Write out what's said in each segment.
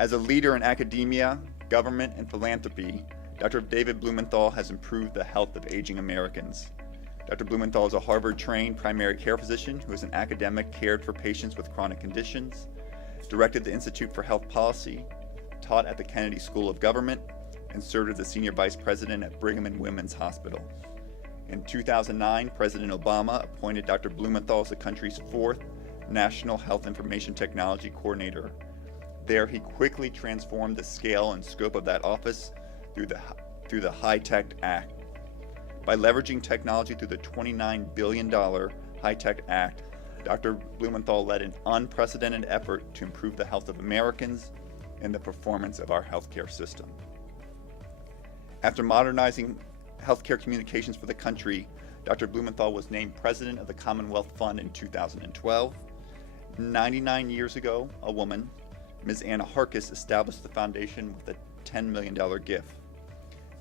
As a leader in academia, government, and philanthropy, Dr. David Blumenthal has improved the health of aging Americans. Dr. Blumenthal is a Harvard-trained primary care physician who as an academic cared for patients with chronic conditions, directed the Institute for Health Policy, taught at the Kennedy School of Government, and served as the senior vice president at Brigham and Women's Hospital. In 2009, President Obama appointed Dr. Blumenthal as the country's 4th National Health Information Technology Coordinator. There, he quickly transformed the scale and scope of that office through the HITECH Act. By leveraging technology through the $29 billion HITECH Act, Dr. Blumenthal led an unprecedented effort to improve the health of Americans and the performance of our healthcare system. After modernizing healthcare communications for the country, Dr. Blumenthal was named president of the Commonwealth Fund in 2012. 99 years ago, a woman, Ms. Anna Harkis, established the foundation with a $10 million gift.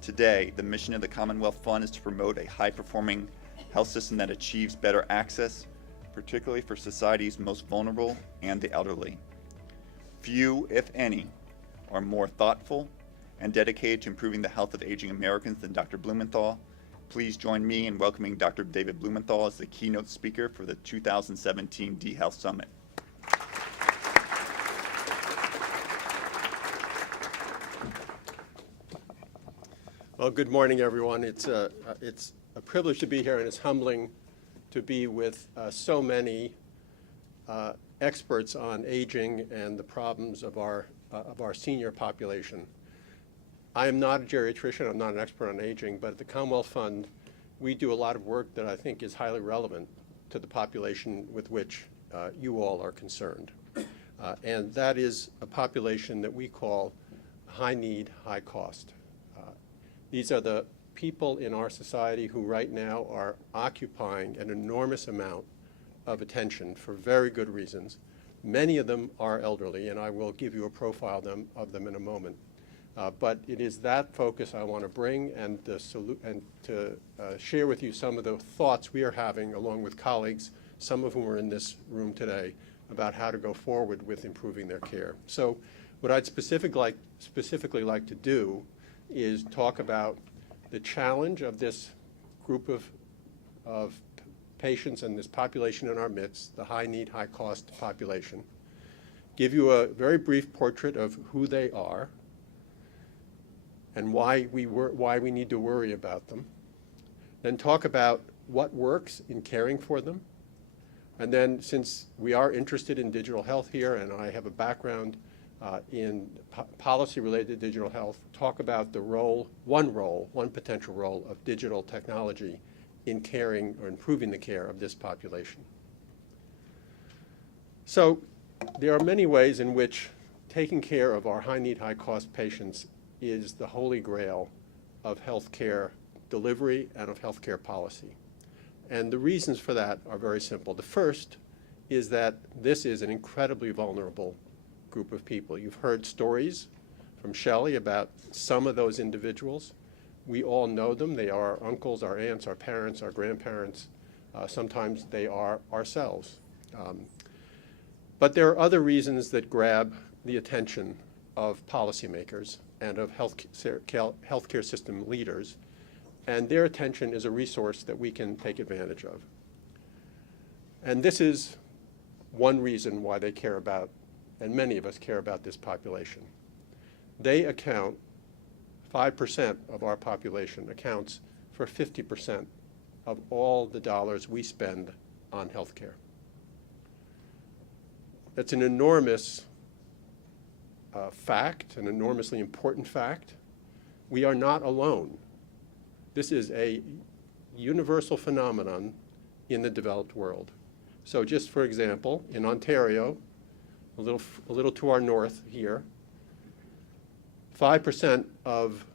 Today, the mission of the Commonwealth Fund is to promote a high-performing health system that achieves better access, particularly for society's most vulnerable and the elderly. Few, if any, are more thoughtful and dedicated to improving the health of aging Americans than Dr. Blumenthal. Please join me in welcoming Dr. David Blumenthal as the keynote speaker for the 2017 d.health Summit. Well, good morning, everyone. It's a privilege to be here, and it's humbling to be with so many experts on aging and the problems of our senior population. I am not a geriatrician. I'm not an expert on aging, but at the Commonwealth Fund, we do a lot of work that I think is highly relevant to the population with which you all are concerned. And that is a population that we call high need, high cost. These are the people in our society who right now are occupying an enormous amount of attention for very good reasons. Many of them are elderly, and I will give you a profile of them in a moment. But it is that focus I want to bring and to share with you some of the thoughts we are having along with colleagues, some of whom are in this room today, about how to go forward with improving their care. So what I'd specifically like to do is talk about the challenge of this group of patients and this population in our midst, the high need, high cost population, give you a very brief portrait of who they are and why we need to worry about them, then talk about what works in caring for them, and then since we are interested in digital health here and I have a background in policy related to digital health, talk about the one potential role of digital technology in caring or improving the care of this population. So there are many ways in which taking care of our high need, high cost patients is the holy grail of healthcare delivery and of healthcare policy. And the reasons for that are very simple. The first is that this is an incredibly vulnerable group of people. You've heard stories from Shelley about some of those individuals. We all know them. They are our uncles, our aunts, our parents, our grandparents. Sometimes they are ourselves. But there are other reasons that grab the attention of policymakers and of healthcare system leaders, and their attention is a resource that we can take advantage of. And this is one reason why they care about, and many of us care about this population. They account, 5% of our population accounts for 50% of all the dollars we spend on healthcare. That's an enormous fact, an enormously important fact. We are not alone. This is a universal phenomenon in the developed world. So just for example, in Ontario, a little to our north here, 5% of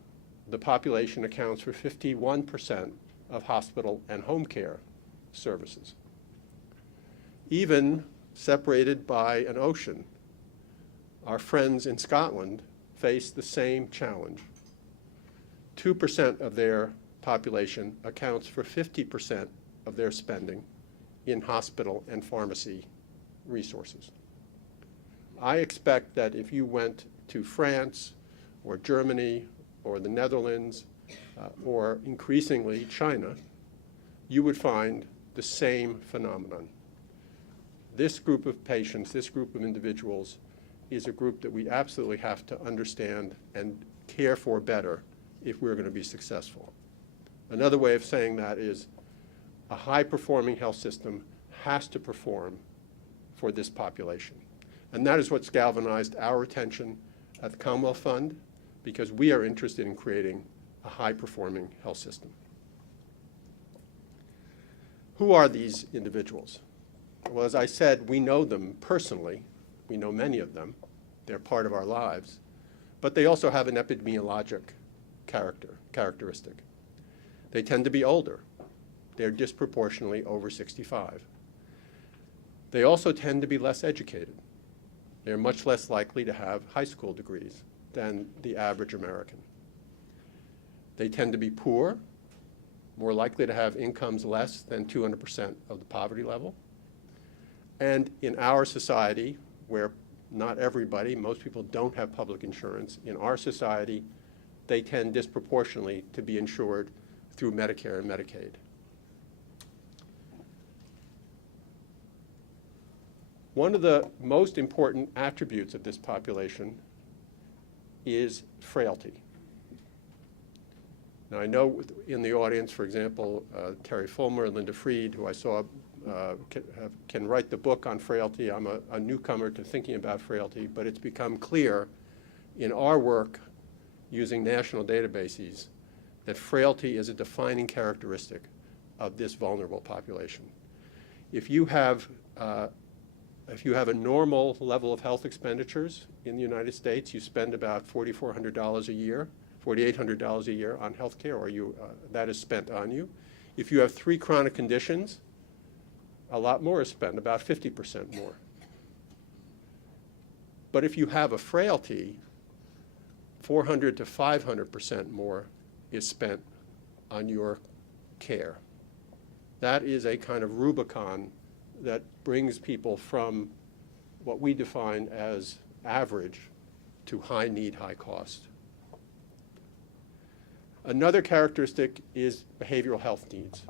the population accounts for 51% of hospital and home care services. Even separated by an ocean, our friends in Scotland face the same challenge. 2% of their population accounts for 50% of their spending in hospital and pharmacy resources. I expect that if you went to France or Germany or the Netherlands or increasingly China, you would find the same phenomenon. This group of patients, this group of individuals, is a group that we absolutely have to understand and care for better if we're going to be successful. Another way of saying that is a high-performing health system has to perform for this population. And that is what's galvanized our attention at the Commonwealth Fund, because we are interested in creating a high-performing health system. Who are these individuals? Well, as I said, we know them personally. We know many of them. They're part of our lives. But they also have an epidemiologic characteristic. They tend to be older. They're disproportionately over 65. They also tend to be less educated. They're much less likely to have high school degrees than the average American. They tend to be poor, more likely to have incomes less than 200% of the poverty level. And in our society, where not everybody, most people don't have public insurance, in our society, they tend disproportionately to be insured through Medicare and Medicaid. One of the most important attributes of this population is frailty. Now, I know in the audience, for example, Terry Fulmer and Linda Freed, who I saw can write the book on frailty. I'm a newcomer to thinking about frailty, but it's become clear in our work using national databases that frailty is a defining characteristic of this vulnerable population. If you have a normal level of health expenditures in the United States, you spend about $4,400 a year, $4,800 a year on health care, or that is spent on you. If you have 3 chronic conditions, a lot more is spent, about 50% more. But if you have a frailty, 400 to 500% more is spent on your care. That is a kind of Rubicon that brings people from what we define as average to high need, high cost. Another characteristic is behavioral health needs.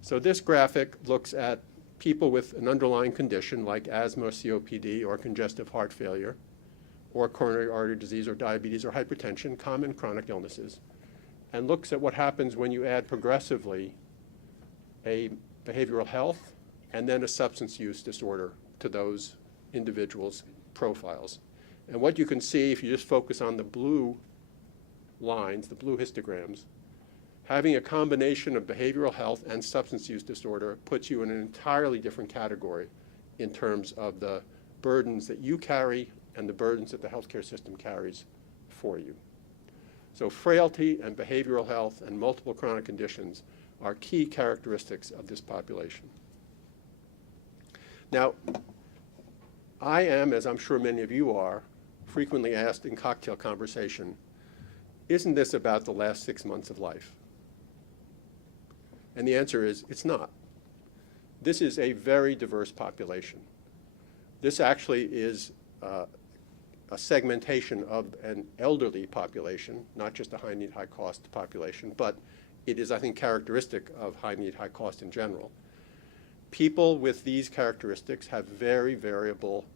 So this graphic looks at people with an underlying condition like asthma, or COPD, or congestive heart failure, or coronary artery disease, or diabetes, or hypertension, common chronic illnesses, and looks at what happens when you add progressively a behavioral health and then a substance use disorder to those individuals' profiles. And what you can see, if you just focus on the blue lines, the blue histograms, having a combination of behavioral health and substance use disorder puts you in an entirely different category in terms of the burdens that you carry and the burdens that the healthcare system carries for you. So frailty and behavioral health and multiple chronic conditions are key characteristics of this population. Now, I am, as I'm sure many of you are, frequently asked in cocktail conversation, isn't this about the last 6 months of life? And the answer is, it's not. This is a very diverse population. This actually is a segmentation of an elderly population, not just a high need, high cost population, but it is, I think, characteristic of high need, high cost in general. People with these characteristics have very variable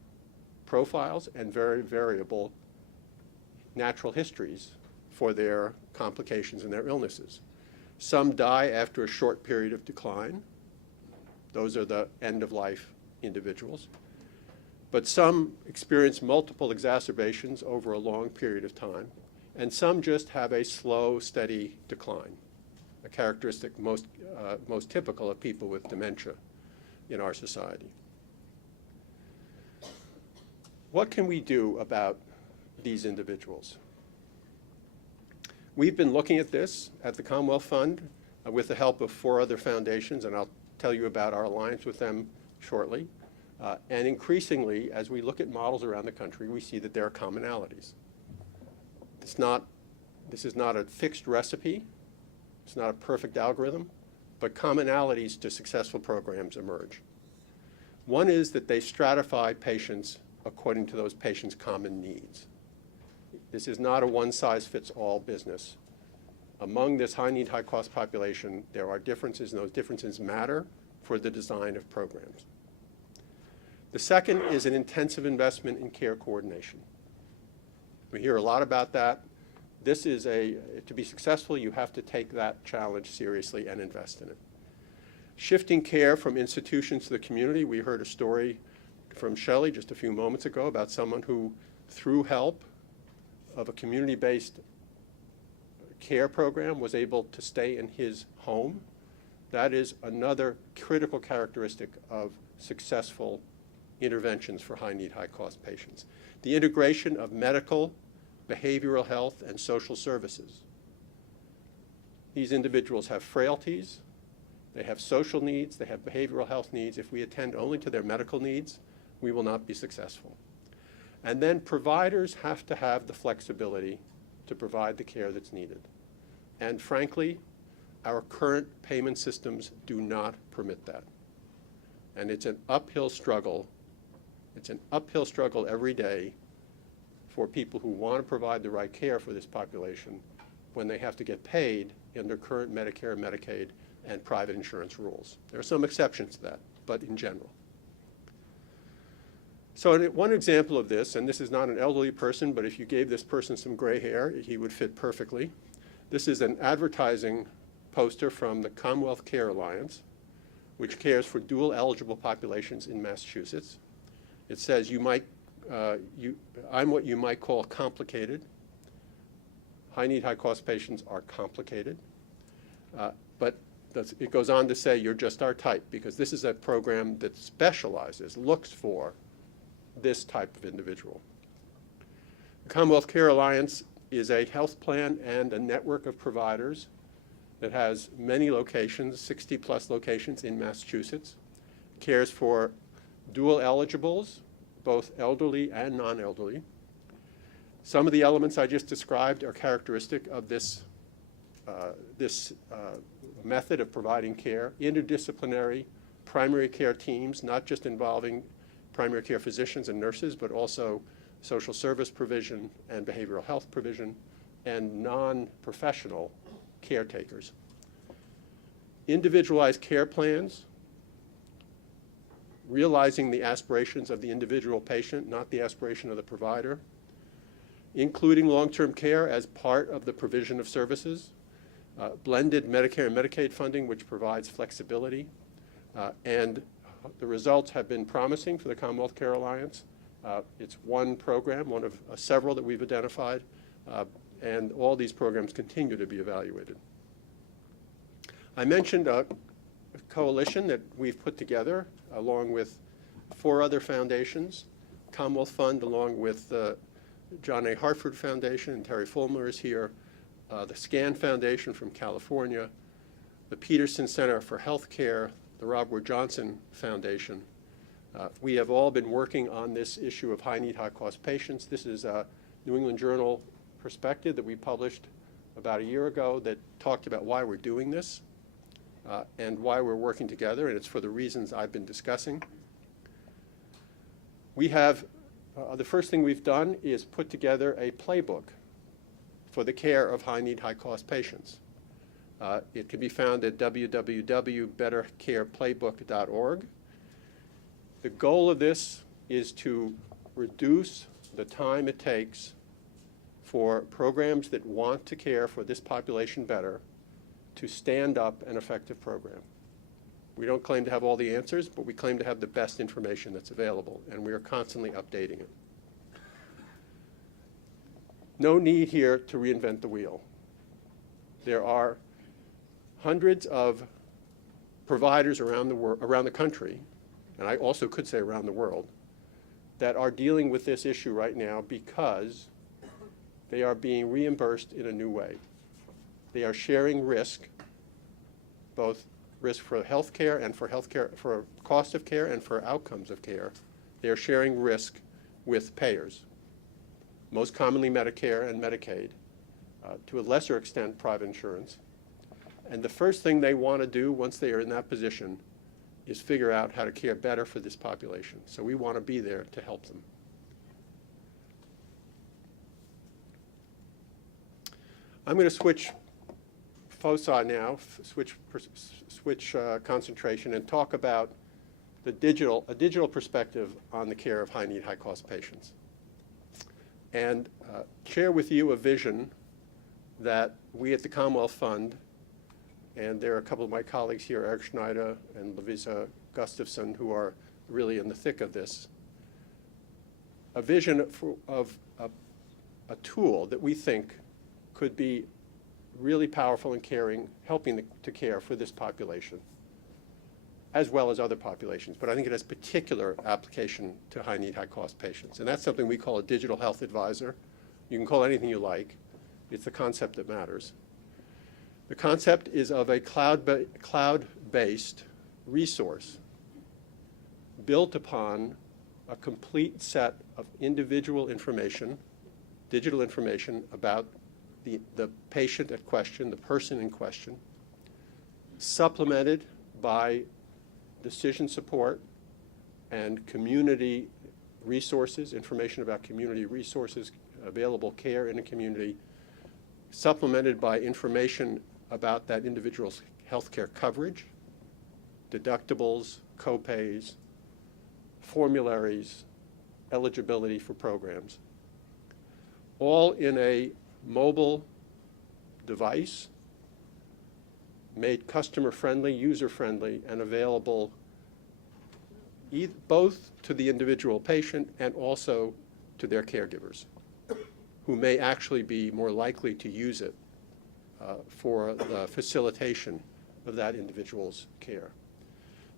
profiles and very variable natural histories for their complications and their illnesses. Some die after a short period of decline. Those are the end-of-life individuals. But some experience multiple exacerbations over a long period of time, and some just have a slow, steady decline, a characteristic most typical of people with dementia in our society. What can we do about these individuals? We've been looking at this at the Commonwealth Fund with the help of 4 other foundations, and I'll tell you about our alliance with them shortly. And increasingly, as we look at models around the country, we see that there are commonalities. This is not a fixed recipe. It's not a perfect algorithm, but commonalities to successful programs emerge. One is that they stratify patients according to those patients' common needs. This is not a one-size-fits-all business. Among this high-need, high-cost population, there are differences, and those differences matter for the design of programs. The second is an intensive investment in care coordination. We hear a lot about that. This is to be successful, you have to take that challenge seriously and invest in it. Shifting care from institutions to the community. We heard a story from Shelley just a few moments ago about someone who, through help of a community-based care program, was able to stay in his home. That is another critical characteristic of successful interventions for high-need, high-cost patients. The integration of medical, behavioral health, and social services. These individuals have frailties, they have social needs, they have behavioral health needs. If we attend only to their medical needs, we will not be successful. And then providers have to have the flexibility to provide the care that's needed. And frankly, our current payment systems do not permit that. And it's an uphill struggle. It's an uphill struggle every day for people who want to provide the right care for this population when they have to get paid under current Medicare, Medicaid, and private insurance rules. There are some exceptions to that, but in general. So one example of this, and this is not an elderly person, but if you gave this person some gray hair, he would fit perfectly. This is an advertising poster from the Commonwealth Care Alliance, which cares for dual eligible populations in Massachusetts. It says, I'm what you might call complicated. High-need, high-cost patients are complicated. But it goes on to say, you're just our type, because this is a program that specializes, looks for this type of individual. The Commonwealth Care Alliance is a health plan and a network of providers that has many locations, 60+ locations in Massachusetts, cares for dual eligibles, both elderly and non-elderly. Some of the elements I just described are characteristic of this method of providing care. Interdisciplinary primary care teams, not just involving primary care physicians and nurses, but also social service provision and behavioral health provision, and non-professional caretakers. Individualized care plans, realizing the aspirations of the individual patient, not the aspiration of the provider, including long-term care as part of the provision of services, blended Medicare and Medicaid funding, which provides flexibility, and the results have been promising for the Commonwealth Care Alliance. It's one program, one of several that we've identified, and all these programs continue to be evaluated. I mentioned a coalition that we've put together along with 4 other foundations, Commonwealth Fund along with the John A. Hartford Foundation, and Terry Fulmer is here, the SCAN Foundation from California, the Peterson Center for Healthcare, the Robert Johnson Foundation. We have all been working on this issue of high-need, high-cost patients. This is a New England Journal perspective that we published about a year ago that talked about why we're doing this and why we're working together, and it's for the reasons I've been discussing. We have, the first thing we've done is put together a playbook for the care of high-need, high-cost patients. It can be found at www.bettercareplaybook.org. The goal of this is to reduce the time it takes for programs that want to care for this population better to stand up an effective program. We don't claim to have all the answers, but we claim to have the best information that's available, and we are constantly updating it. No need here to reinvent the wheel. There are hundreds of providers around the country, and I also could say around the world, that are dealing with this issue right now because they are being reimbursed in a new way. They are sharing risk, both risk for health care and for cost of care and for outcomes of care. They are sharing risk with payers, most commonly Medicare and Medicaid, to a lesser extent private insurance. And the first thing they want to do once they are in that position is figure out how to care better for this population. So we want to be there to help them. I'm going to switch foci now, switch concentration, and talk about a digital perspective on the care of high-need, high-cost patients, and share with you a vision that we at the Commonwealth Fund, and there are a couple of my colleagues here, Eric Schneider and Lavisa Gustafson, who are really in the thick of this, a vision of a tool that we think could be really powerful in helping to care for this population, as well as other populations. But I think it has particular application to high-need, high-cost patients. And that's something we call a digital health advisor. You can call it anything you like. It's the concept that matters. The concept is of a cloud-based resource built upon a complete set of individual information, digital information about the patient at question, the person in question, supplemented by decision support and community resources, information about community resources, available care in a community, supplemented by information about that individual's healthcare coverage, deductibles, co-pays, formularies, eligibility for programs, all in a mobile device made customer-friendly, user-friendly, and available both to the individual patient and also to their caregivers, who may actually be more likely to use it for the facilitation of that individual's care.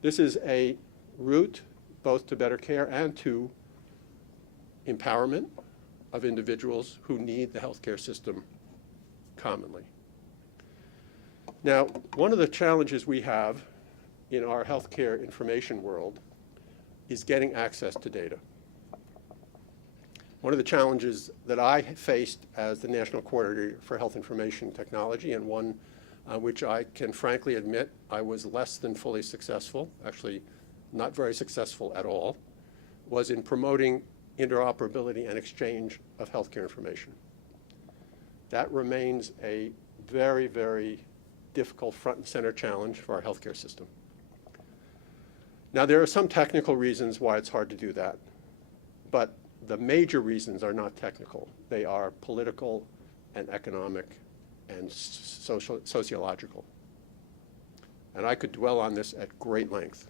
This is a route both to better care and to empowerment of individuals who need the healthcare system commonly. Now, one of the challenges we have in our healthcare information world is getting access to data. One of the challenges that I faced as the National Coordinator for Health Information Technology, and one which I can frankly admit I was less than fully successful, actually not very successful at all, was in promoting interoperability and exchange of healthcare information. That remains a very, very difficult front and center challenge for our healthcare system. Now, there are some technical reasons why it's hard to do that, but the major reasons are not technical. They are political and economic and sociological. And I could dwell on this at great length.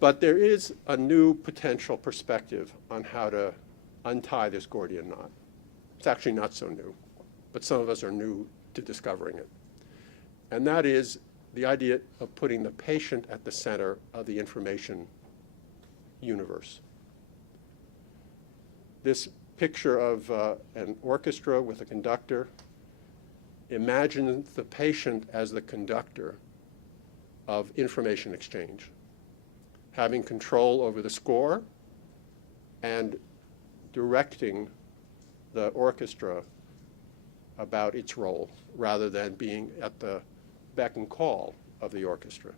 But there is a new potential perspective on how to untie this Gordian knot. It's actually not so new, but some of us are new to discovering it. And that is the idea of putting the patient at the center of the information universe. This picture of an orchestra with a conductor, imagine the patient as the conductor of information exchange, having control over the score and directing the orchestra about its role, rather than being at the beck and call of the orchestra.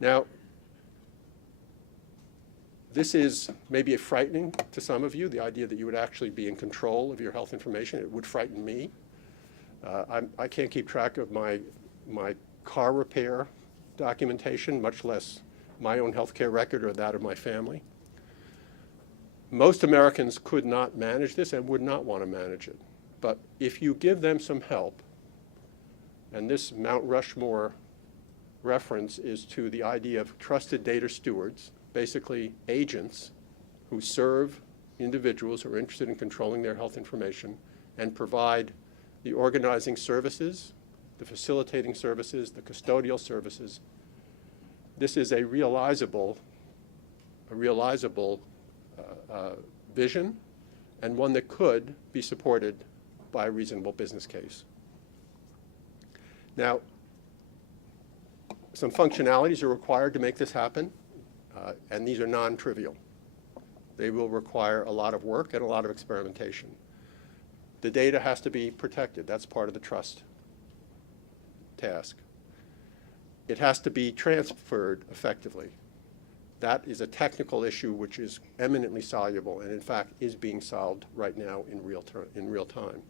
Now, this is maybe frightening to some of you, the idea that you would actually be in control of your health information. It would frighten me. I can't keep track of my car repair documentation, much less my own healthcare record or that of my family. Most Americans could not manage this and would not want to manage it. But if you give them some help, and this Mount Rushmore reference is to the idea of trusted data stewards, basically agents who serve individuals who are interested in controlling their health information and provide the organizing services, the facilitating services, the custodial services. This is a realizable vision, and one that could be supported by a reasonable business case. Now, some functionalities are required to make this happen, and these are non-trivial. They will require a lot of work and a lot of experimentation. The data has to be protected. That's part of the trust task. It has to be transferred effectively. That is a technical issue which is eminently soluble and in fact is being solved right now in real time.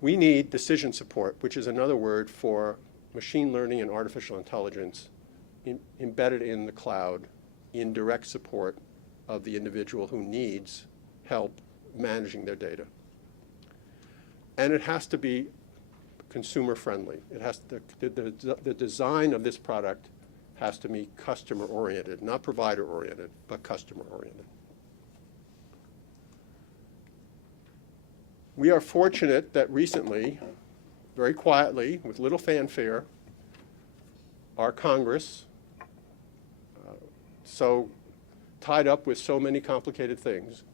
We need decision support, which is another word for machine learning and artificial intelligence embedded in the cloud in direct support of the individual who needs help managing their data. And it has to be consumer friendly. It has the design of this product has to be customer oriented, not provider oriented, but customer oriented. We are fortunate that recently, very quietly, with little fanfare, our Congress, so tied up with so many complicated things,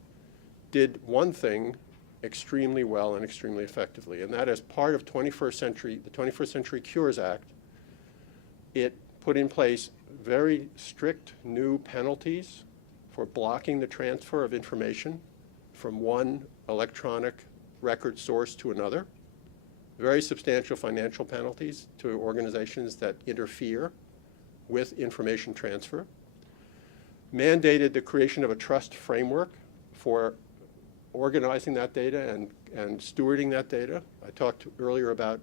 did one thing extremely well and extremely effectively, and that as part of the 21st Century Cures Act, it put in place very strict new penalties for blocking the transfer of information from one electronic record source to another, very substantial financial penalties to organizations that interfere with information transfer, mandated the creation of a trust framework for organizing that data and stewarding that data. I talked earlier about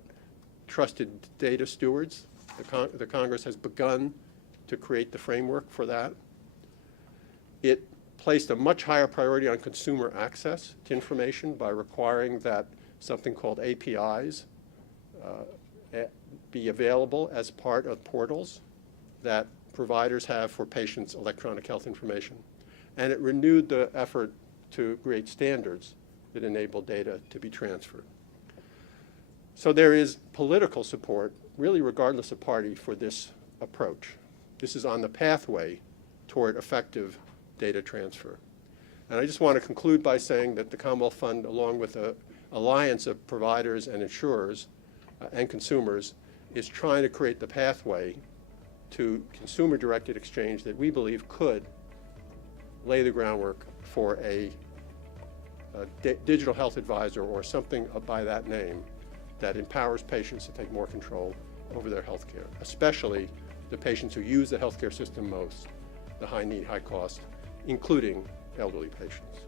trusted data stewards. The Congress has begun to create the framework for that. It placed a much higher priority on consumer access to information by requiring that something called APIs be available as part of portals that providers have for patients' electronic health information. And it renewed the effort to create standards that enable data to be transferred. So there is political support, really regardless of party, for this approach. This is on the pathway toward effective data transfer. And I just want to conclude by saying that the Commonwealth Fund, along with an alliance of providers and insurers and consumers, is trying to create the pathway to consumer-directed exchange that we believe could lay the groundwork for a digital health advisor or something by that name that empowers patients to take more control over their health care, especially the patients who use the healthcare system most, the high need, high cost, including elderly patients.